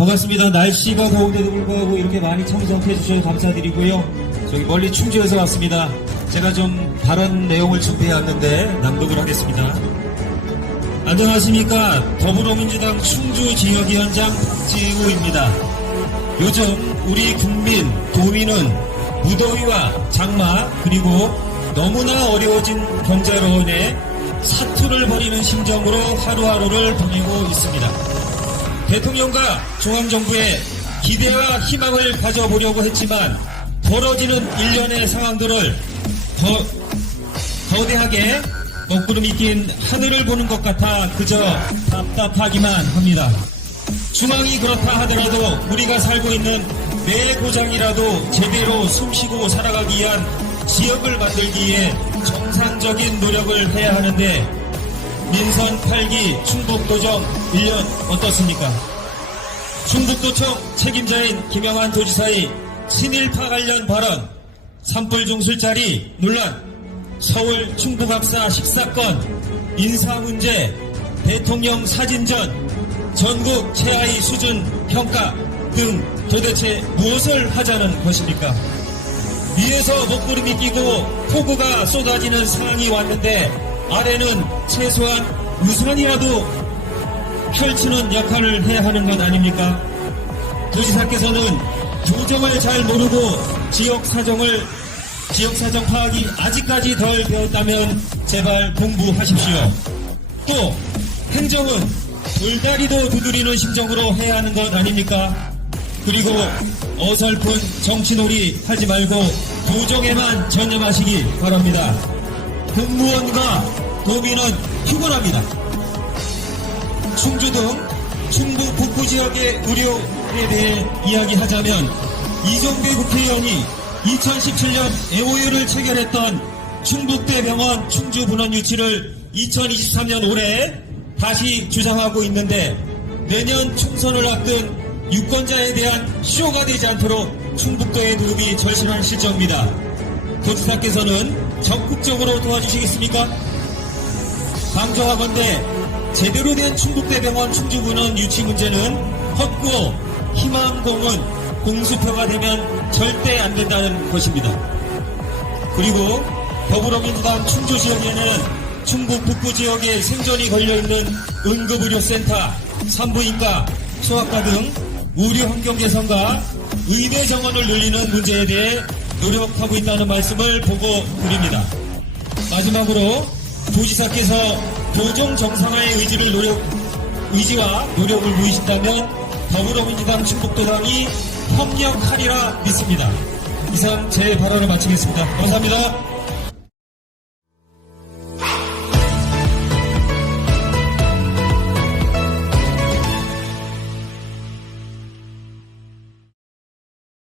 반갑습니다. 날씨가 더운데도 불구하고 이렇게 많이 참석해 주셔서 감사드리고요. 저기 멀리 충주에서 왔습니다. 제가 좀 다른 내용을 준비해 왔는데 낭독을 하겠습니다. 안녕하십니까. 더불어민주당 충주 지역위원장 박지우입니다. 요즘 우리 국민, 도민은 무더위와 장마, 그리고 너무나 어려워진 경제로 인해 사투를 벌이는 심정으로 하루하루를 보내고 있습니다. 대통령과 중앙정부에 기대와 희망을 가져보려고 했지만 벌어지는 일련의 상황들을 더, 거대하게 먹구름이 낀 하늘을 보는 것 같아 그저 답답하기만 합니다. 중앙이 그렇다 하더라도 우리가 살고 있는 내 고장이라도 제대로 숨쉬고 살아가기 위한 지역을 만들기 위해 정상적인 노력을 해야 하는데 민선 8기 충북도정 1년 어떻습니까? 충북도청 책임자인 김영환 도지사의 친일파 관련 발언, 산불 중술자리 논란, 서울 충북학사 식사건, 인사 문제, 대통령 사진전, 전국 최하위 수준 평가 등 도대체 무엇을 하자는 것입니까? 위에서 먹구름이 끼고 폭우가 쏟아지는 상황이 왔는데 아래는 최소한 우산이라도 펼치는 역할을 해야 하는 것 아닙니까? 도지사께서는 조정을 잘 모르고 지역 사정을 지역 사정 파악이 아직까지 덜 되었다면 제발 공부하십시오. 또 행정은 돌다리도 두드리는 심정으로 해야 하는 것 아닙니까? 그리고 어설픈 정치놀이 하지 말고 도정에만 전념하시기 바랍니다. 공무원과 도민은 피곤합니다. 충주 등 충북 북부 지역의 의료에 대해 이야기하자면 이종배 국회의원이 2017년 MOU를 체결했던 충북대병원 충주 분원 유치를 2023년 올해 다시 주장하고 있는데 내년 총선을 앞둔 유권자에 대한 쇼가 되지 않도록 충북도의 도움이 절실한 실정입니다. 도지사께서는 적극적으로 도와주시겠습니까? 강조하건대 제대로 된 충북대병원 충주군원 유치 문제는 헛고 희망공은 공수표가 되면 절대 안 된다는 것입니다. 그리고 더불어민주당 충주 지역에는 충북 북부 지역에 생존이 걸려있는 응급의료센터, 산부인과, 소아과 등 의료 환경 개선과 의대 정원을 늘리는 문제에 대해 노력하고 있다는 말씀을 보고 드립니다. 마지막으로 도지사께서 도정 정상화의 의지를 노력, 의지와 노력을 보이신다면 더불어민주당 충북도당이 협력하리라 믿습니다. 이상 제 발언을 마치겠습니다. 감사합니다.